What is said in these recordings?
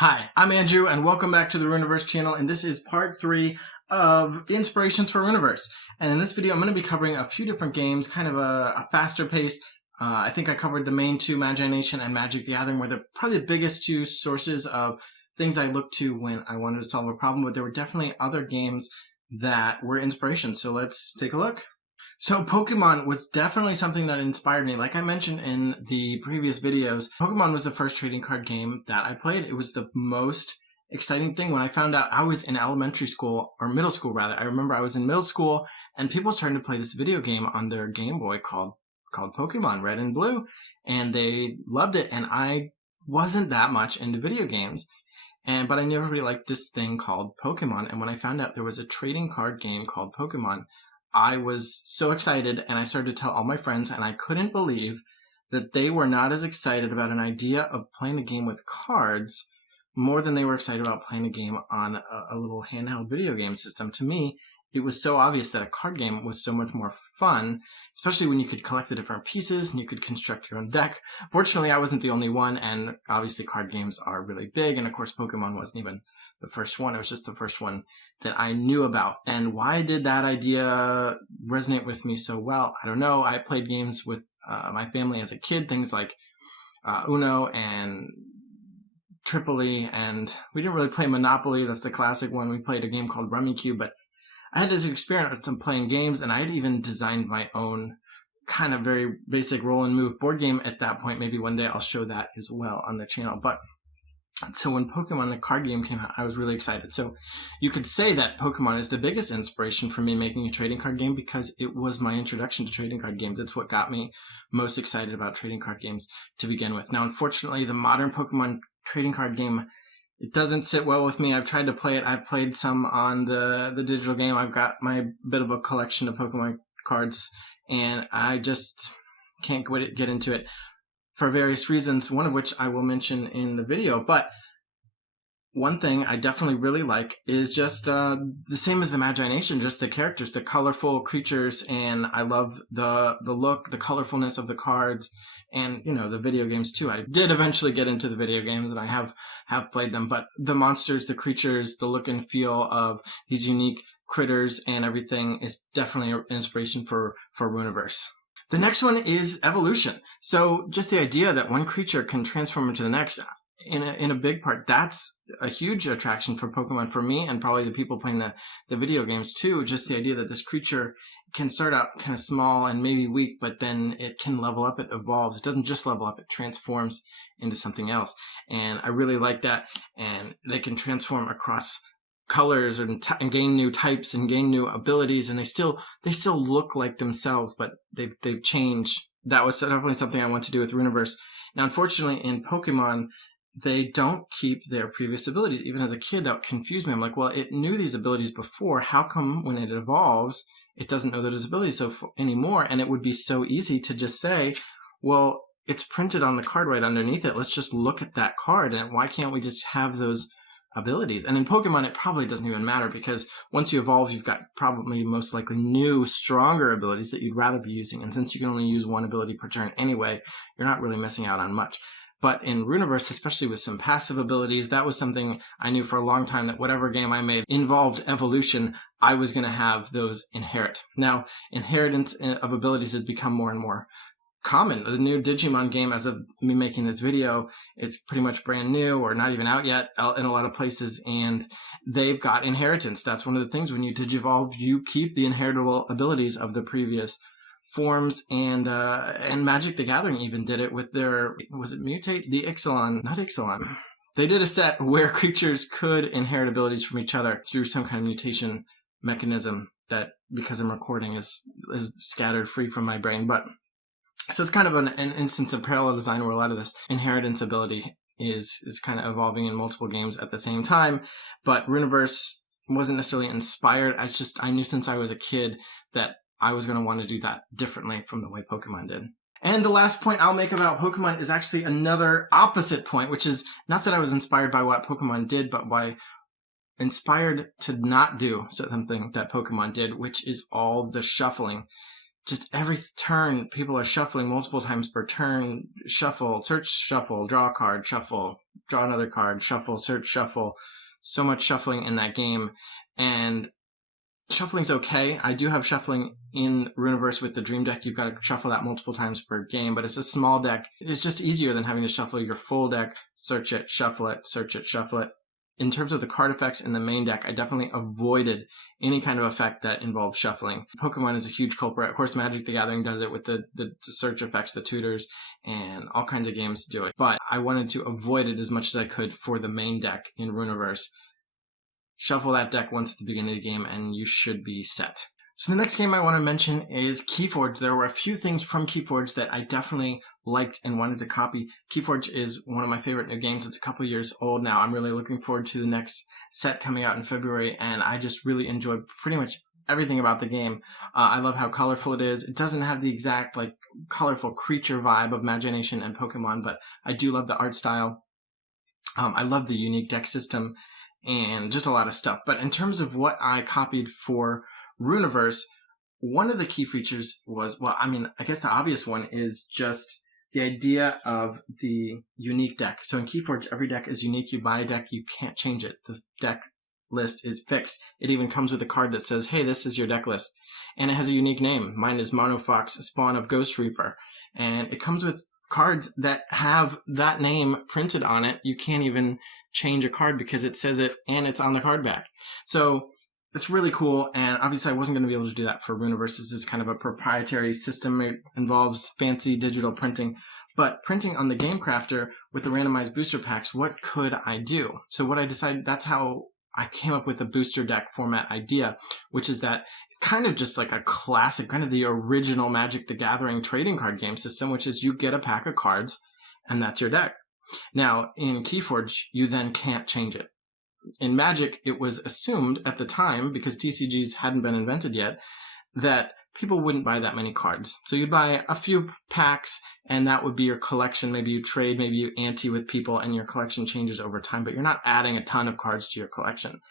Hi, I'm Andrew, and welcome back to the Rüniverse channel, and this is part 3 of Inspirations for Rüniverse. And in this video, I'm going to be covering a few different games, kind of a faster pace. I think I covered the main two, Imagination and Magic the Gathering, were probably the biggest two sources of things I looked to when I wanted to solve a problem, but there were definitely other games that were inspiration. So let's take a look. So Pokemon was definitely something that inspired me. Like I mentioned in the previous videos, Pokemon was the first trading card game that I played. It was the most exciting thing when I found out. I was in elementary school, or middle school rather. I remember I was in middle school and people started to play this video game on their Game Boy called Pokemon Red and Blue, and they loved it. And I wasn't that much into video games, but I never really liked this thing called Pokemon. And when I found out there was a trading card game called Pokemon, I was so excited, and I started to tell all my friends, and I couldn't believe that they were not as excited about an idea of playing a game with cards more than they were excited about playing a game on a little handheld video game system. To me, it was so obvious that a card game was so much more fun, especially when you could collect the different pieces and you could construct your own deck. Fortunately, I wasn't the only one, and obviously card games are really big, and of course Pokemon wasn't even the first one. It was just the first one that I knew about. And why did that idea resonate with me so well? I don't know. I played games with my family as a kid, things like Uno and Tripoli, and we didn't really play Monopoly. That's the classic one. We played a game called Rummikub, but I had this experience of playing games, and I had even designed my own kind of very basic roll and move board game at that point. Maybe one day I'll show that as well on the channel. But so when Pokemon, the card game, came out, I was really excited. So you could say that Pokemon is the biggest inspiration for me making a trading card game, because it was my introduction to trading card games. It's what got me most excited about trading card games to begin with. Now, unfortunately, the modern Pokemon trading card game, it doesn't sit well with me. I've tried to play it. I've played some on the digital game. I've got my bit of a collection of Pokemon cards, and I just can't get into it for various reasons, one of which I will mention in the video. But one thing I definitely really like is just the same as the Imagination, just the characters, the colorful creatures, and I love the look, the colorfulness of the cards, and the video games too. I did eventually get into the video games, and I have played them, but the monsters, the creatures, the look and feel of these unique critters and everything is definitely an inspiration for Rüniverse. The next one is evolution. So just the idea that one creature can transform into the next, in a big part, that's a huge attraction for Pokemon for me, and probably the people playing the video games too. Just the idea that this creature can start out kind of small and maybe weak, but then it can level up, it evolves. It doesn't just level up, it transforms into something else. And I really like that. And they can transform across colors and gain new types and gain new abilities, and they still look like themselves, but they've changed. That was definitely something I want to do with Rüniverse. Now, unfortunately, in Pokemon, they don't keep their previous abilities. Even as a kid, that confused me. I'm like, well, it knew these abilities before. How come when it evolves, it doesn't know those abilities anymore? And it would be so easy to just say, well, it's printed on the card right underneath it. Let's just look at that card, and why can't we just have those abilities? And in Pokemon, it probably doesn't even matter, because once you evolve, you've got probably most likely new, stronger abilities that you'd rather be using. And since you can only use one ability per turn anyway, you're not really missing out on much. But in Rüniverse, especially with some passive abilities, that was something I knew for a long time, that whatever game I made involved evolution, I was going to have those inherit. Now, inheritance of abilities has become more and more common. The new Digimon game, as of me making this video, it's pretty much brand new or not even out yet in a lot of places, and they've got inheritance. That's one of the things. When you digivolve, you keep the inheritable abilities of the previous forms, and Magic the Gathering even did it with their, was it Mutate? The Ixalan, not Ixalan. They did a set where creatures could inherit abilities from each other through some kind of mutation mechanism that, because I'm recording, is scattered free from my brain. But so it's kind of an instance of parallel design where a lot of this inheritance ability is kind of evolving in multiple games at the same time. But Rüniverse wasn't necessarily inspired. I knew since I was a kid that I was going to want to do that differently from the way Pokemon did. And the last point I'll make about Pokemon is actually another opposite point, which is not that I was inspired by what Pokemon did, but by inspired to not do something that Pokemon did, which is all the shuffling. just every turn, people are shuffling multiple times per turn. Shuffle, search, shuffle, draw a card, shuffle, draw another card, shuffle, search, shuffle. So much shuffling in that game. And shuffling's okay. I do have shuffling in Rüniverse with the Dream deck. You've got to shuffle that multiple times per game, but it's a small deck. It's just easier than having to shuffle your full deck, search it, shuffle it, search it, shuffle it. In terms of the card effects in the main deck, I definitely avoided any kind of effect that involved shuffling. Pokemon is a huge culprit. Of course, Magic the Gathering does it with the search effects, the tutors, and all kinds of games do it. But I wanted to avoid it as much as I could for the main deck in Rüniverse. Shuffle that deck once at the beginning of the game and you should be set. So the next game I want to mention is Keyforge. There were a few things from Keyforge that I definitely liked and wanted to copy. Keyforge is one of my favorite new games. It's a couple years old now. I'm really looking forward to the next set coming out in February, and I just really enjoyed pretty much everything about the game. I love how colorful it is. It doesn't have the exact like colorful creature vibe of Imagination and Pokemon, but I do love the art style. I love the unique deck system and just a lot of stuff. But in terms of what I copied for Rüniverse, one of the key features was, well, I mean, I guess the obvious one is just the idea of the unique deck. So in Keyforge, every deck is unique. You buy a deck, you can't change it. The deck list is fixed. It even comes with a card that says, hey, this is your deck list. And it has a unique name. Mine is Monofox, Spawn of Ghost Reaper. And it comes with cards that have that name printed on it. You can't even change a card because it says it and it's on the card back. So it's really cool, and obviously I wasn't going to be able to do that for Rüniverse. This is kind of a proprietary system. It involves fancy digital printing. But printing on the Game Crafter with the randomized booster packs, what could I do? So what I decided, that's how I came up with the booster deck format idea, which is that it's kind of just like a classic, kind of the original Magic the Gathering trading card game system, which is you get a pack of cards, and that's your deck. Now, in Keyforge, you then can't change it. In Magic, it was assumed at the time, because TCGs hadn't been invented yet, that people wouldn't buy that many cards. So you'd buy a few packs, and that would be your collection. Maybe you trade, maybe you ante with people, and your collection changes over time, but you're not adding a ton of cards to your collection.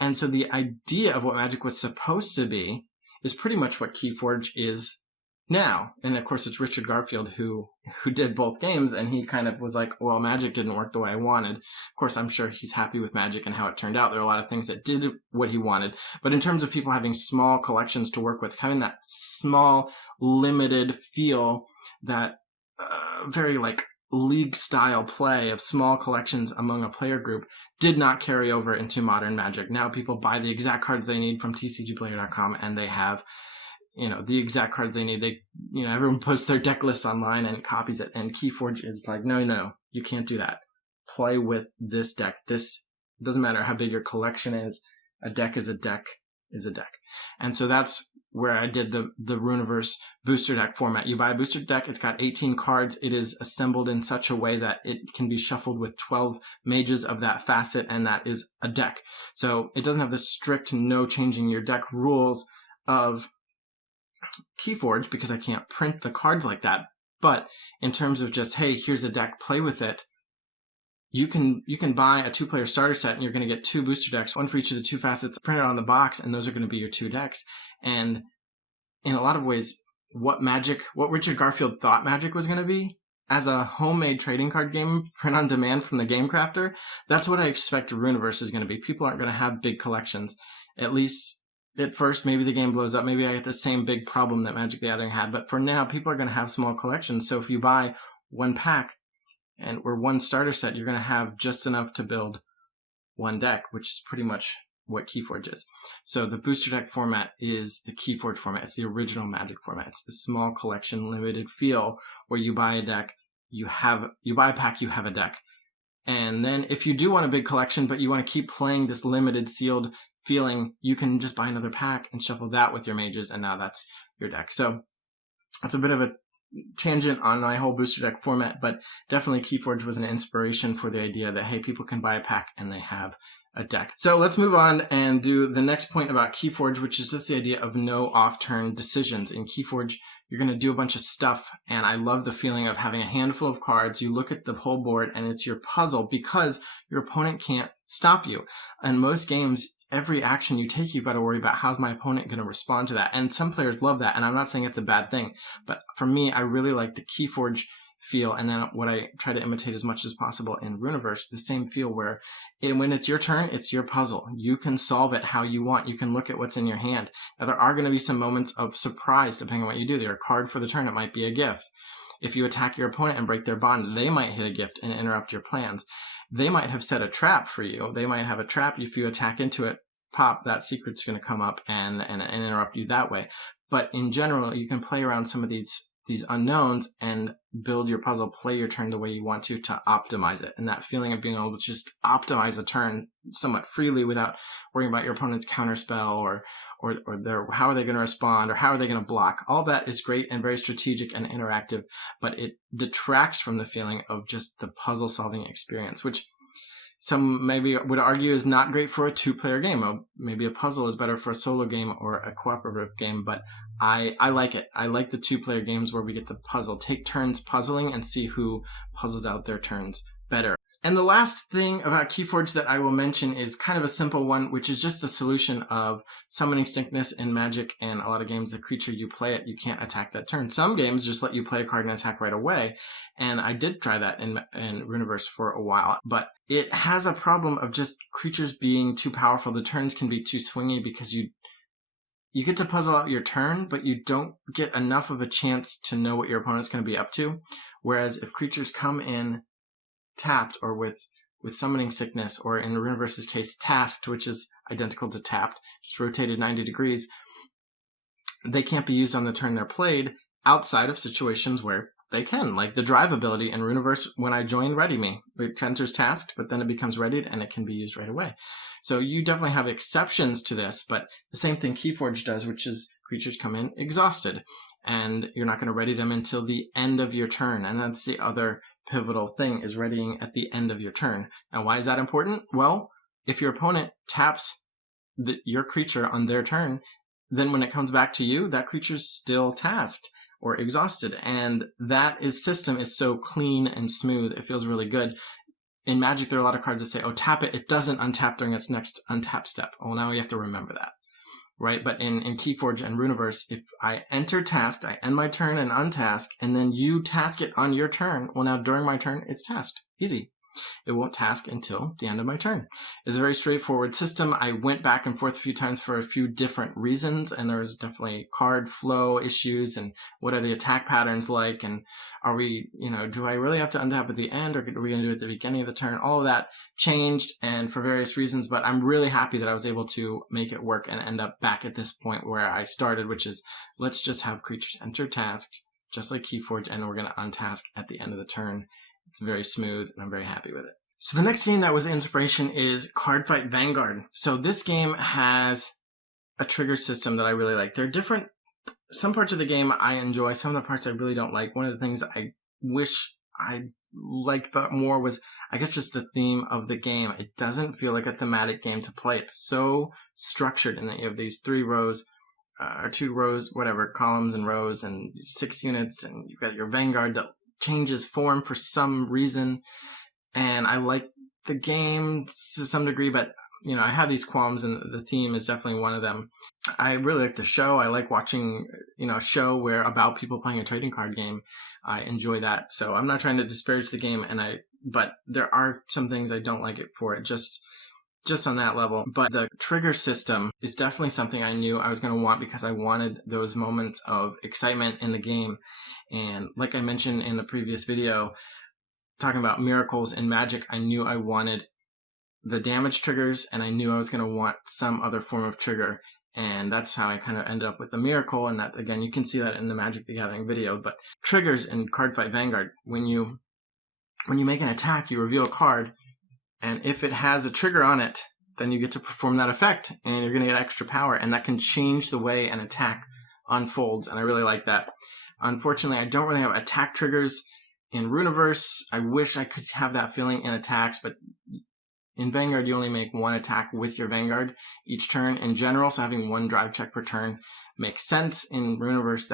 And so the idea of what Magic was supposed to be is pretty much what Keyforge is now. And of course, it's Richard Garfield who did both games, and he kind of was like, well, Magic didn't work the way I wanted. Of course, I'm sure he's happy with Magic and how it turned out. There are a lot of things that did what he wanted. But in terms of people having small collections to work with, having that small, limited feel, that very like league-style play of small collections among a player group did not carry over into modern Magic. Now people buy the exact cards they need from tcgplayer.com, and they have the exact cards they need. Everyone posts their deck lists online and copies it. And Keyforge is like, no, you can't do that. Play with this deck. This doesn't matter how big your collection is. A deck is a deck is a deck. And so that's where I did the Rüniverse booster deck format. You buy a booster deck. It's got 18 cards. It is assembled in such a way that it can be shuffled with 12 mages of that facet, and that is a deck. So it doesn't have the strict no changing your deck rules of Keyforge, because I can't print the cards like that. But in terms of just, hey, here's a deck, play with it, you can buy a 2-player starter set, and you're going to get 2 booster decks, one for each of the 2 facets printed on the box, and those are going to be your 2 decks. And in a lot of ways, what Richard Garfield thought Magic was going to be, as a homemade trading card game, print on demand from the Game Crafter, that's what I expect Rüniverse is going to be. People aren't going to have big collections, at least at first. Maybe the game blows up. Maybe I get the same big problem that Magic the Gathering had. But for now, people are going to have small collections. So if you buy 1 pack or 1 starter set, you're going to have just enough to build 1 deck, which is pretty much what Keyforge is. So the booster deck format is the Keyforge format. It's the original Magic format. It's the small collection, limited feel, where you buy a deck, you buy a pack, you have a deck. And then if you do want a big collection, but you want to keep playing this limited, sealed feeling, you can just buy another pack and shuffle that with your mages, and now that's your deck. So that's a bit of a tangent on my whole booster deck format, but definitely Keyforge was an inspiration for the idea that, hey, people can buy a pack and they have a deck. So let's move on and do the next point about Keyforge, which is just the idea of no off-turn decisions. In Keyforge, you're going to do a bunch of stuff, and I love the feeling of having a handful of cards. You look at the whole board, and it's your puzzle, because your opponent can't stop you. In most games, every action you take, you've got to worry about how's my opponent going to respond to that. And some players love that, and I'm not saying it's a bad thing, but for me, I really like the Keyforge feel, and then what I try to imitate as much as possible in Rüniverse, the same feel where when it's your turn, it's your puzzle. You can solve it how you want. You can look at what's in your hand. Now, there are going to be some moments of surprise depending on what you do. They're a card for the turn. It might be a gift. If you attack your opponent and break their bond, they might hit a gift and interrupt your plans. They might have set a trap for you. They might have a trap. If you attack into it, pop, that secret's going to come up and interrupt you that way. But in general, you can play around some of these unknowns and build your puzzle, play your turn the way you want to optimize it. And that feeling of being able to just optimize a turn somewhat freely without worrying about your opponent's counterspell or how are they going to respond or how are they going to block. All that is great and very strategic and interactive, but it detracts from the feeling of just the puzzle solving experience, which some maybe would argue is not great for a two-player game. Maybe a puzzle is better for a solo game or a cooperative game, but I like it. I like the two-player games where we get to take turns puzzling and see who puzzles out their turns better. And the last thing about Keyforge that I will mention is kind of a simple one, which is just the solution of summoning sickness in Magic and a lot of games. The creature you play it, you can't attack that turn. Some games just let you play a card and attack right away. And I did try that in Rüniverse for a while, but it has a problem of just creatures being too powerful. The turns can be too swingy because you get to puzzle out your turn, but you don't get enough of a chance to know what your opponent's going to be up to. Whereas if creatures come in tapped or with summoning sickness, or in Rüniverse's case, tasked, which is identical to tapped, just rotated 90 degrees, they can't be used on the turn they're played outside of situations where they can, like the drive ability in Rüniverse when I join Ready Me. It enters tasked, but then it becomes readied and it can be used right away. So you definitely have exceptions to this, but the same thing Keyforge does, which is creatures come in exhausted, and you're not going to ready them until the end of your turn. And that's the other pivotal thing, is readying at the end of your turn. Now, why is that important? Well, if your opponent taps your creature on their turn, then when it comes back to you, that creature's still tasked or exhausted. And that system is so clean and smooth. It feels really good. In Magic, there are a lot of cards that say, oh, tap it. It doesn't untap during its next untap step. Well, now you have to remember that, right? But in Keyforge and Rüniverse, if I enter tasked, I end my turn and untask, and then you task it on your turn. Well, now during my turn, it's tasked. Easy. It won't task until the end of my turn. It's a very straightforward system. I went back and forth a few times for a few different reasons, and there's definitely card flow issues, and what are the attack patterns like, and are we, do I really have to untap at the end, or are we going to do it at the beginning of the turn? All of that changed, and for various reasons, but I'm really happy that I was able to make it work and end up back at this point where I started, which is, let's just have creatures enter tasked, just like Keyforge, and we're going to untask at the end of the turn. It's very smooth, and I'm very happy with it. So the next game that was inspiration is Cardfight Vanguard. So this game has a trigger system that I really like. There are different, some parts of the game I enjoy, some of the parts I really don't like. One of the things I wish I liked more was, I guess, just the theme of the game. It doesn't feel like a thematic game to play. It's so structured in that you have these 3 rows, or 2 rows, whatever, columns and rows, and 6 units, and you've got your Vanguard that changes form for some reason. And I like the game to some degree, but I have these qualms, and the theme is definitely one of them. I really like the show. I like watching, a show about people playing a trading card game. I enjoy that. So I'm not trying to disparage the game, but there are some things I don't like it for, it just on that level. But the trigger system is definitely something I knew I was going to want, because I wanted those moments of excitement in the game. And like I mentioned in the previous video, talking about miracles in Magic, I knew I wanted the damage triggers, and I knew I was going to want some other form of trigger. And that's how I kind of ended up with the miracle. And that, again, you can see that in the Magic the Gathering video. But triggers in Cardfight Vanguard, when you make an attack, you reveal a card, and if it has a trigger on it, then you get to perform that effect, and you're going to get extra power, and that can change the way an attack unfolds, and I really like that. Unfortunately, I don't really have attack triggers in Rüniverse. I wish I could have that feeling in attacks, but in Vanguard, you only make 1 attack with your Vanguard each turn in general, so having 1 drive check per turn makes sense. In Rüniverse,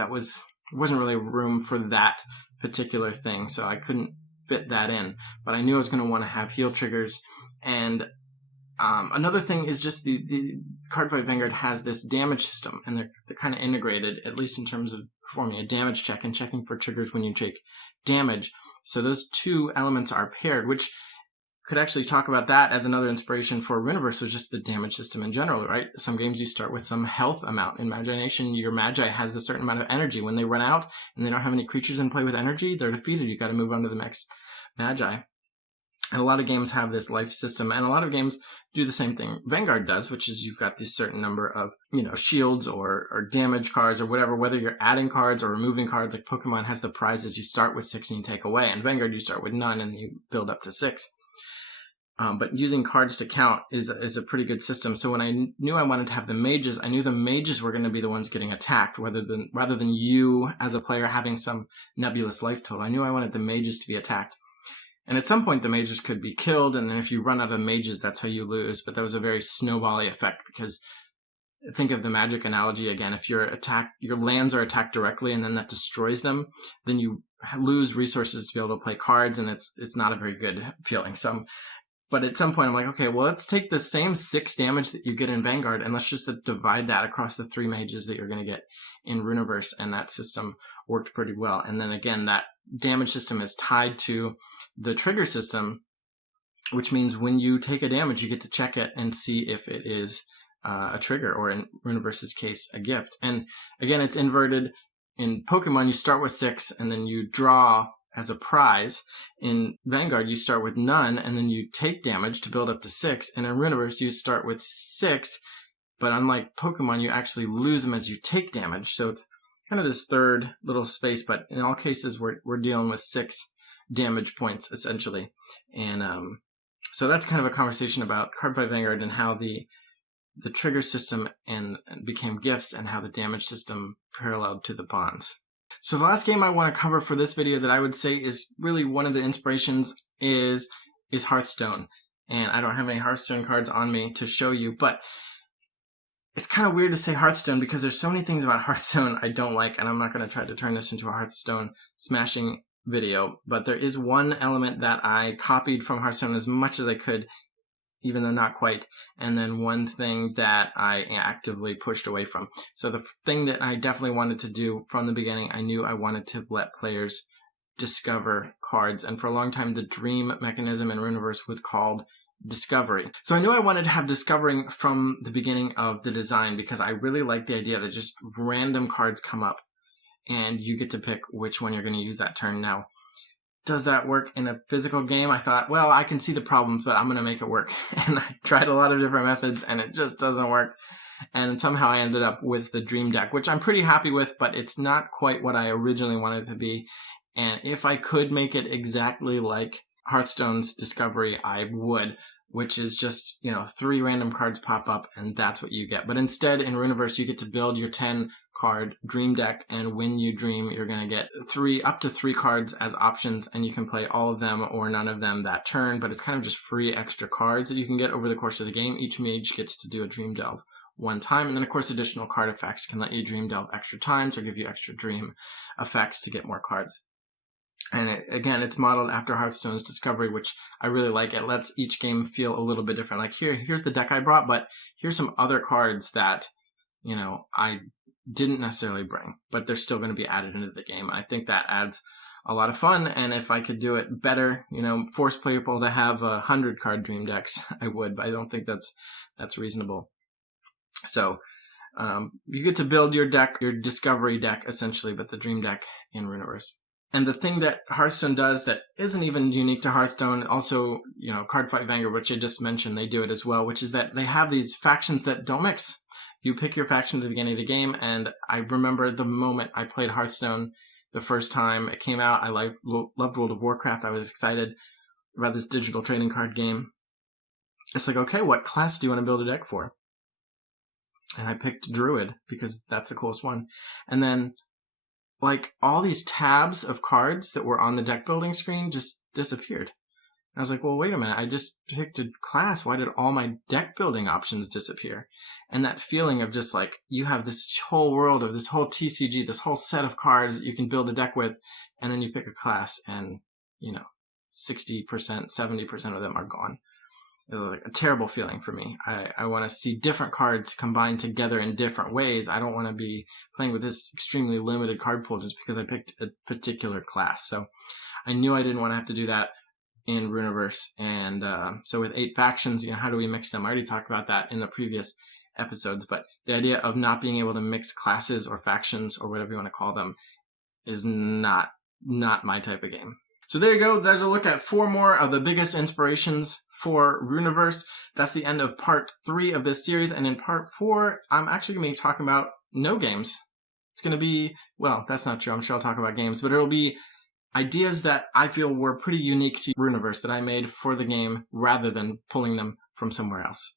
wasn't really room for that particular thing, so I couldn't fit that in. But I knew I was going to want to have heal triggers, and Another thing is just the Cardfight Vanguard has this damage system, and they're kind of integrated, at least in terms of performing a damage check and checking for triggers when you take damage. So those two elements are paired, which could actually talk about that as another inspiration for Rüniverse, was just the damage system in general, right? Some games you start with some health amount. In Imagination, your Magi has a certain amount of energy. When they run out and they don't have any creatures in play with energy, they're defeated. You got to move on to the next Magi. And a lot of games have this life system, and a lot of games do the same thing Vanguard does, which is you've got this certain number of, shields or damage cards or whatever, whether you're adding cards or removing cards. Like Pokemon has the prizes, you start with 6 and you take away, and Vanguard you start with none and you build up to 6. But using cards to count is a pretty good system. So when I knew I wanted to have the mages, I knew the mages were going to be the ones getting attacked rather than you as a player having some nebulous life total. I knew I wanted the mages to be attacked. And at some point, the mages could be killed, and then if you run out of mages, that's how you lose. But that was a very snowbally effect, because think of the Magic analogy again. If your lands are attacked directly, and then that destroys them, then you lose resources to be able to play cards, and it's not a very good feeling. But at some point, I'm like, okay, well, let's take the same 6 damage that you get in Vanguard, and let's just divide that across the 3 mages that you're going to get in Rüniverse, and that system worked pretty well. And then again, that damage system is tied to the trigger system, which means when you take a damage, you get to check it and see if it is a trigger, or in Rüniverse's case, a gift. And again, it's inverted. In Pokemon, you start with 6 and then you draw as a prize. In Vanguard, you start with none and then you take damage to build up to 6. And in Rüniverse, you start with 6, but unlike Pokemon, you actually lose them as you take damage. So it's kind of this third little space, but in all cases, we're dealing with 6 damage points, essentially. And so that's kind of a conversation about Cardfight Vanguard and how the trigger system and became gifts, and how the damage system paralleled to the bonds. So the last game I want to cover for this video that I would say is really one of the inspirations is Hearthstone. And I don't have any Hearthstone cards on me to show you, but it's kind of weird to say Hearthstone because there's so many things about Hearthstone I don't like, and I'm not going to try to turn this into a Hearthstone smashing video. But there is one element that I copied from Hearthstone as much as I could, even though not quite, and then one thing that I actively pushed away from. So the thing that I definitely wanted to do from the beginning, I knew I wanted to let players discover cards, and for a long time the dream mechanism in Rüniverse was called discovery. So I knew I wanted to have discovering from the beginning of the design, because I really like the idea that just random cards come up and you get to pick which one you're going to use that turn. Now, does that work in a physical game? I thought, well, I can see the problems, but I'm going to make it work. And I tried a lot of different methods and it just doesn't work. And somehow I ended up with the Dream deck, which I'm pretty happy with, but it's not quite what I originally wanted it to be. And if I could make it exactly like Hearthstone's Discovery, I would, which is just, 3 random cards pop up and that's what you get. But instead, in Rüniverse, you get to build your 10-card dream deck, and when you dream, you're going to get up to 3 cards as options, and you can play all of them or none of them that turn, but it's kind of just free extra cards that you can get over the course of the game. Each mage gets to do a dream delve one time, and then of course additional card effects can let you dream delve extra times or give you extra dream effects to get more cards. And again, it's modeled after Hearthstone's Discovery, which I really like. It lets each game feel a little bit different. Like here's the deck I brought, but here's some other cards that, I didn't necessarily bring, but they're still going to be added into the game. I think that adds a lot of fun, and if I could do it better, force people to have 100-card dream decks, I would, but I don't think that's reasonable. So you get to build your deck, your Discovery deck, essentially, but the dream deck in Rüniverse. And the thing that Hearthstone does that isn't even unique to Hearthstone, also, Cardfight Vanguard, which I just mentioned, they do it as well, which is that they have these factions that don't mix. You pick your faction at the beginning of the game, and I remember the moment I played Hearthstone the first time it came out. I loved World of Warcraft. I was excited about this digital trading card game. It's like, okay, what class do you want to build a deck for? And I picked Druid because that's the coolest one. And then all these tabs of cards that were on the deck building screen just disappeared. And I was like, well, wait a minute. I just picked a class. Why did all my deck building options disappear? And that feeling of just you have this whole world of this whole TCG, this whole set of cards that you can build a deck with, and then you pick a class and, 60%, 70% of them are gone. like a terrible feeling for me. I want to see different cards combined together in different ways. I don't want to be playing with this extremely limited card pool just because I picked a particular class. So I knew I didn't want to have to do that in Rüniverse. And so with 8 factions, how do we mix them? I already talked about that in the previous episodes, but the idea of not being able to mix classes or factions or whatever you want to call them is not my type of game. So there you go. There's a look at 4 more of the biggest inspirations for Rüniverse. That's the end of part 3 of this series. And in part 4, I'm actually going to be talking about no games. It's going to be, well, that's not true. I'm sure I'll talk about games, but it'll be ideas that I feel were pretty unique to Rüniverse that I made for the game rather than pulling them from somewhere else.